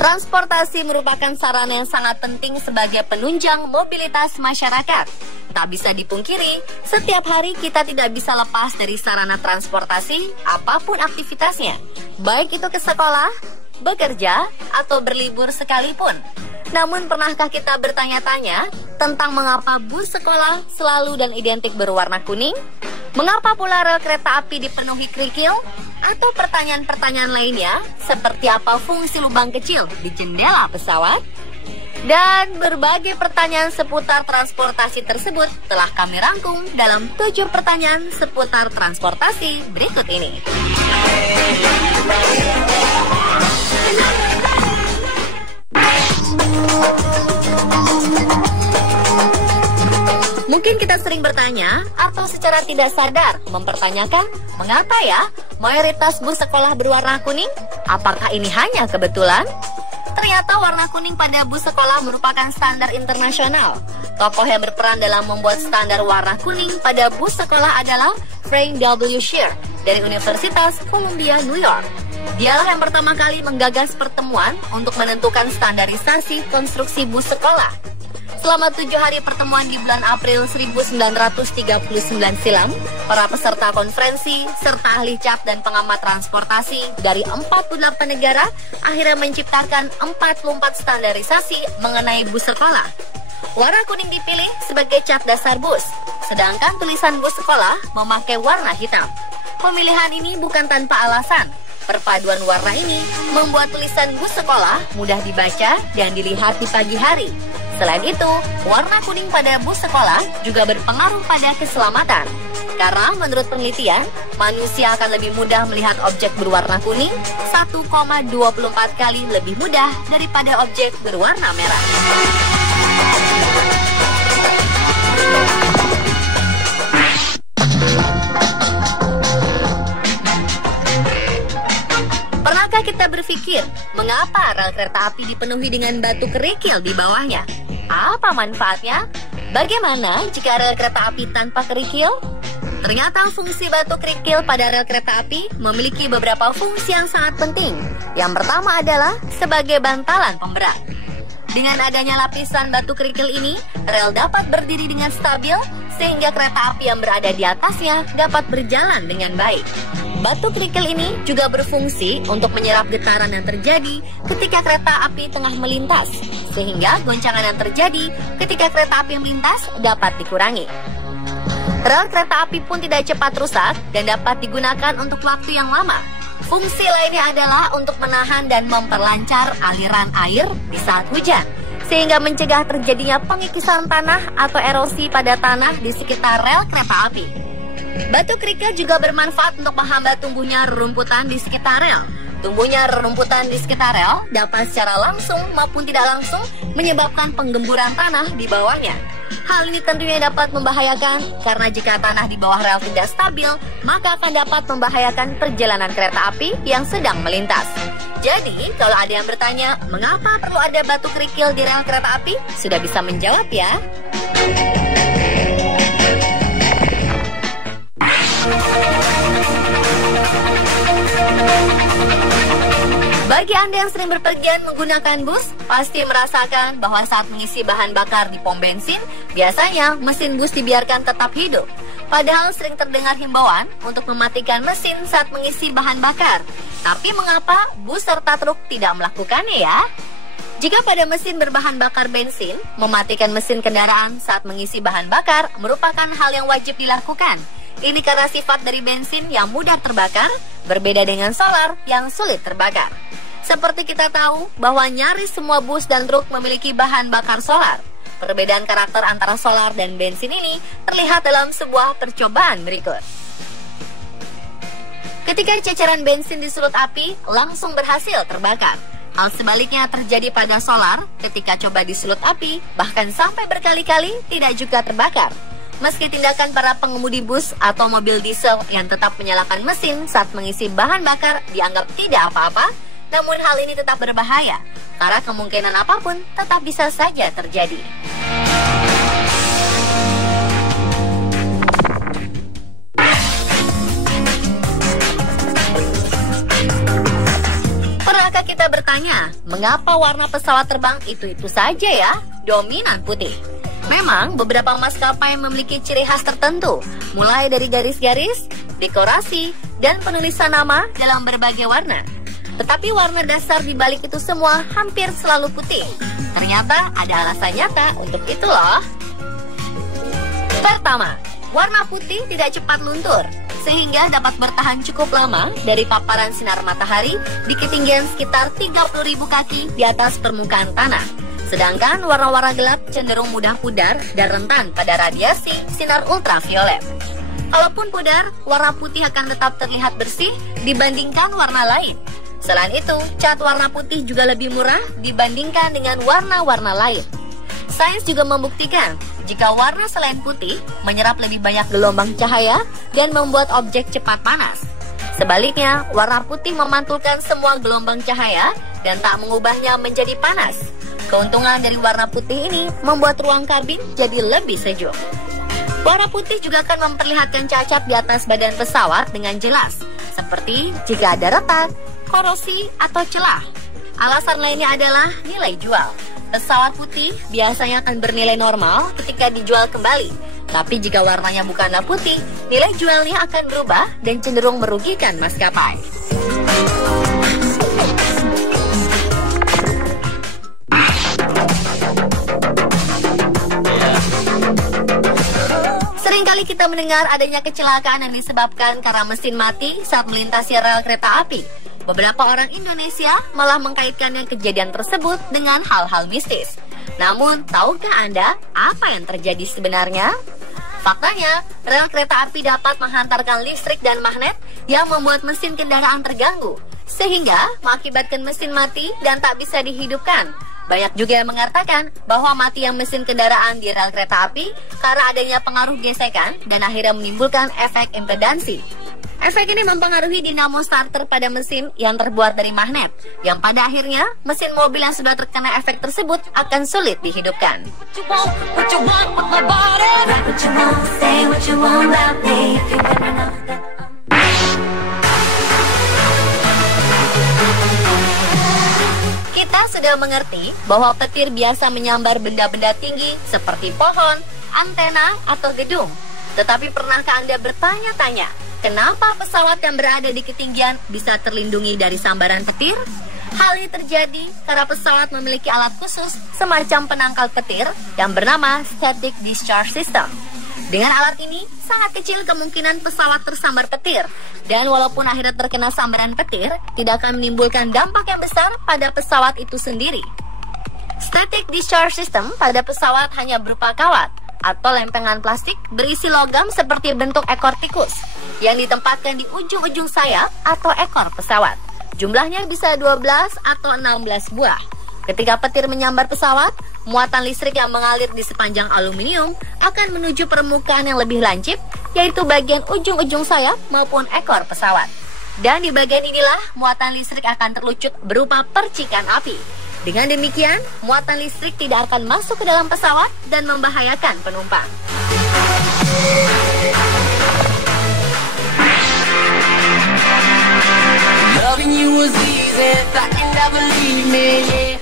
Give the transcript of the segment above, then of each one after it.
Transportasi merupakan sarana yang sangat penting sebagai penunjang mobilitas masyarakat. Tak bisa dipungkiri, setiap hari kita tidak bisa lepas dari sarana transportasi apapun aktivitasnya, baik itu ke sekolah, bekerja, atau berlibur sekalipun. Namun pernahkah kita bertanya-tanya tentang mengapa bus sekolah selalu dan identik berwarna kuning? Mengapa pula rel kereta api dipenuhi kerikil? Atau pertanyaan-pertanyaan lainnya, seperti apa fungsi lubang kecil di jendela pesawat? Dan berbagai pertanyaan seputar transportasi tersebut telah kami rangkum dalam 7 pertanyaan seputar transportasi berikut ini. Mungkin kita sering bertanya atau secara tidak sadar mempertanyakan, mengapa ya mayoritas bus sekolah berwarna kuning? Apakah ini hanya kebetulan? Ternyata warna kuning pada bus sekolah merupakan standar internasional. Tokoh yang berperan dalam membuat standar warna kuning pada bus sekolah adalah Frank W. Shear dari Universitas Columbia, New York. Dialah yang pertama kali menggagas pertemuan untuk menentukan standarisasi konstruksi bus sekolah. Selama 7 hari pertemuan di bulan April 1939 silam, para peserta konferensi, serta ahli cap dan pengamat transportasi dari 48 negara akhirnya menciptakan 44 standarisasi mengenai bus sekolah. Warna kuning dipilih sebagai cat dasar bus, sedangkan tulisan bus sekolah memakai warna hitam. Pemilihan ini bukan tanpa alasan. Perpaduan warna ini membuat tulisan bus sekolah mudah dibaca dan dilihat di pagi hari. Selain itu, warna kuning pada bus sekolah juga berpengaruh pada keselamatan. Karena menurut penelitian, manusia akan lebih mudah melihat objek berwarna kuning 1,24 kali lebih mudah daripada objek berwarna merah. Pernahkah kita berpikir, mengapa rel kereta api dipenuhi dengan batu kerikil di bawahnya? Apa manfaatnya? Bagaimana jika rel kereta api tanpa kerikil? Ternyata fungsi batu kerikil pada rel kereta api memiliki beberapa fungsi yang sangat penting. Yang pertama adalah sebagai bantalan pemberat. Dengan adanya lapisan batu kerikil ini, rel dapat berdiri dengan stabil sehingga kereta api yang berada di atasnya dapat berjalan dengan baik. Batu kerikil ini juga berfungsi untuk menyerap getaran yang terjadi ketika kereta api tengah melintas, sehingga goncangan yang terjadi ketika kereta api melintas dapat dikurangi. Rel kereta api pun tidak cepat rusak dan dapat digunakan untuk waktu yang lama. Fungsi lainnya adalah untuk menahan dan memperlancar aliran air di saat hujan, sehingga mencegah terjadinya pengikisan tanah atau erosi pada tanah di sekitar rel kereta api. Batu kerikil juga bermanfaat untuk menghambat tumbuhnya rerumputan di sekitar rel. Tumbuhnya rerumputan di sekitar rel dapat secara langsung maupun tidak langsung menyebabkan penggemburan tanah di bawahnya. Hal ini tentunya dapat membahayakan karena jika tanah di bawah rel tidak stabil, maka akan dapat membahayakan perjalanan kereta api yang sedang melintas. Jadi, kalau ada yang bertanya, mengapa perlu ada batu kerikil di rel kereta api? Sudah bisa menjawab ya. Bagi Anda yang sering berpergian menggunakan bus, pasti merasakan bahwa saat mengisi bahan bakar di pom bensin, biasanya mesin bus dibiarkan tetap hidup. Padahal sering terdengar himbauan untuk mematikan mesin saat mengisi bahan bakar. Tapi mengapa bus serta truk tidak melakukannya ya? Jika pada mesin berbahan bakar bensin, mematikan mesin kendaraan saat mengisi bahan bakar merupakan hal yang wajib dilakukan. Ini karena sifat dari bensin yang mudah terbakar, berbeda dengan solar yang sulit terbakar. Seperti kita tahu bahwa nyaris semua bus dan truk memiliki bahan bakar solar. Perbedaan karakter antara solar dan bensin ini terlihat dalam sebuah percobaan berikut. Ketika ceceran bensin disulut api, langsung berhasil terbakar. Hal sebaliknya terjadi pada solar ketika coba disulut api, bahkan sampai berkali-kali tidak juga terbakar. Meski tindakan para pengemudi bus atau mobil diesel yang tetap menyalakan mesin saat mengisi bahan bakar dianggap tidak apa-apa, namun hal ini tetap berbahaya, karena kemungkinan apapun tetap bisa saja terjadi. kita bertanya, mengapa warna pesawat terbang itu-itu saja ya, dominan putih? Memang beberapa maskapai memiliki ciri khas tertentu, mulai dari garis-garis, dekorasi, dan penulisan nama dalam berbagai warna. Tetapi warna dasar di balik itu semua hampir selalu putih. Ternyata ada alasan nyata untuk itu loh. Pertama, warna putih tidak cepat luntur, sehingga dapat bertahan cukup lama dari paparan sinar matahari di ketinggian sekitar 30.000 kaki di atas permukaan tanah. Sedangkan warna-warna gelap cenderung mudah pudar dan rentan pada radiasi sinar ultraviolet. Kalaupun pudar, warna putih akan tetap terlihat bersih dibandingkan warna lain. Selain itu, cat warna putih juga lebih murah dibandingkan dengan warna-warna lain. Sains juga membuktikan jika warna selain putih menyerap lebih banyak gelombang cahaya dan membuat objek cepat panas. Sebaliknya, warna putih memantulkan semua gelombang cahaya dan tak mengubahnya menjadi panas. Keuntungan dari warna putih ini membuat ruang kabin jadi lebih sejuk. Warna putih juga akan memperlihatkan cacat di atas badan pesawat dengan jelas, seperti jika ada retak, korosi, atau celah. Alasan lainnya adalah nilai jual. Pesawat putih biasanya akan bernilai normal ketika dijual kembali. Tapi jika warnanya bukanlah putih, nilai jualnya akan berubah dan cenderung merugikan maskapai. Seringkali kita mendengar adanya kecelakaan yang disebabkan karena mesin mati saat melintasi rel kereta api. Beberapa orang Indonesia malah mengkaitkan kejadian tersebut dengan hal-hal mistis. Namun, tahukah Anda apa yang terjadi sebenarnya? Faktanya, rel kereta api dapat menghantarkan listrik dan magnet yang membuat mesin kendaraan terganggu, sehingga mengakibatkan mesin mati dan tak bisa dihidupkan. Banyak juga yang mengatakan bahwa matinya mesin kendaraan di rel kereta api karena adanya pengaruh gesekan dan akhirnya menimbulkan efek impedansi. Efek ini mempengaruhi dinamo starter pada mesin yang terbuat dari magnet, yang pada akhirnya mesin mobil yang sudah terkena efek tersebut akan sulit dihidupkan. Kita sudah mengerti bahwa petir biasa menyambar benda-benda tinggi seperti pohon, antena, atau gedung. Tetapi pernahkah Anda bertanya-tanya, kenapa pesawat yang berada di ketinggian bisa terlindungi dari sambaran petir? Hal ini terjadi karena pesawat memiliki alat khusus semacam penangkal petir yang bernama Static Discharge System. Dengan alat ini, sangat kecil kemungkinan pesawat tersambar petir. Dan walaupun akhirnya terkena sambaran petir, tidak akan menimbulkan dampak yang besar pada pesawat itu sendiri. Static Discharge System pada pesawat hanya berupa kawat atau lempengan plastik berisi logam seperti bentuk ekor tikus yang ditempatkan di ujung-ujung sayap atau ekor pesawat. Jumlahnya bisa 12 atau 16 buah. Ketika petir menyambar pesawat, muatan listrik yang mengalir di sepanjang aluminium akan menuju permukaan yang lebih lancip, yaitu bagian ujung-ujung sayap maupun ekor pesawat. Dan di bagian inilah muatan listrik akan terlucut berupa percikan api. Dengan demikian, muatan listrik tidak akan masuk ke dalam pesawat dan membahayakan penumpang.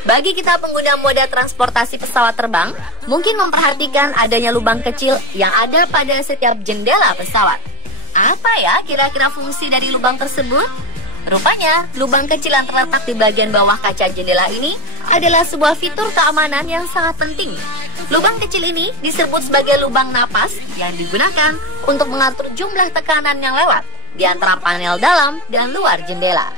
Bagi kita pengguna moda transportasi pesawat terbang, mungkin memperhatikan adanya lubang kecil yang ada pada setiap jendela pesawat. Apa ya kira-kira fungsi dari lubang tersebut? Rupanya, lubang kecil yang terletak di bagian bawah kaca jendela ini adalah sebuah fitur keamanan yang sangat penting. Lubang kecil ini disebut sebagai lubang napas yang digunakan untuk mengatur jumlah tekanan yang lewat di antara panel dalam dan luar jendela.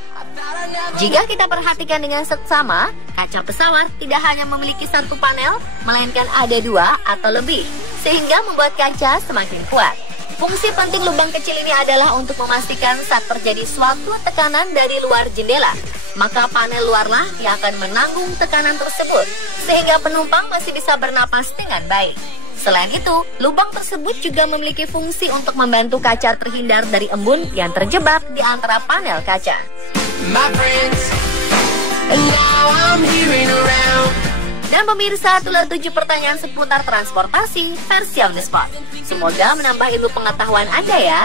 Jika kita perhatikan dengan seksama, kaca pesawat tidak hanya memiliki satu panel, melainkan ada dua atau lebih, sehingga membuat kaca semakin kuat. Fungsi penting lubang kecil ini adalah untuk memastikan saat terjadi suatu tekanan dari luar jendela, maka panel luarlah yang akan menanggung tekanan tersebut, sehingga penumpang masih bisa bernapas dengan baik. Selain itu, lubang tersebut juga memiliki fungsi untuk membantu kaca terhindar dari embun yang terjebak di antara panel kaca. Dan pemirsa, itulah 7 pertanyaan seputar transportasi versi on the spot. Semoga menambah ilmu pengetahuan Anda ya.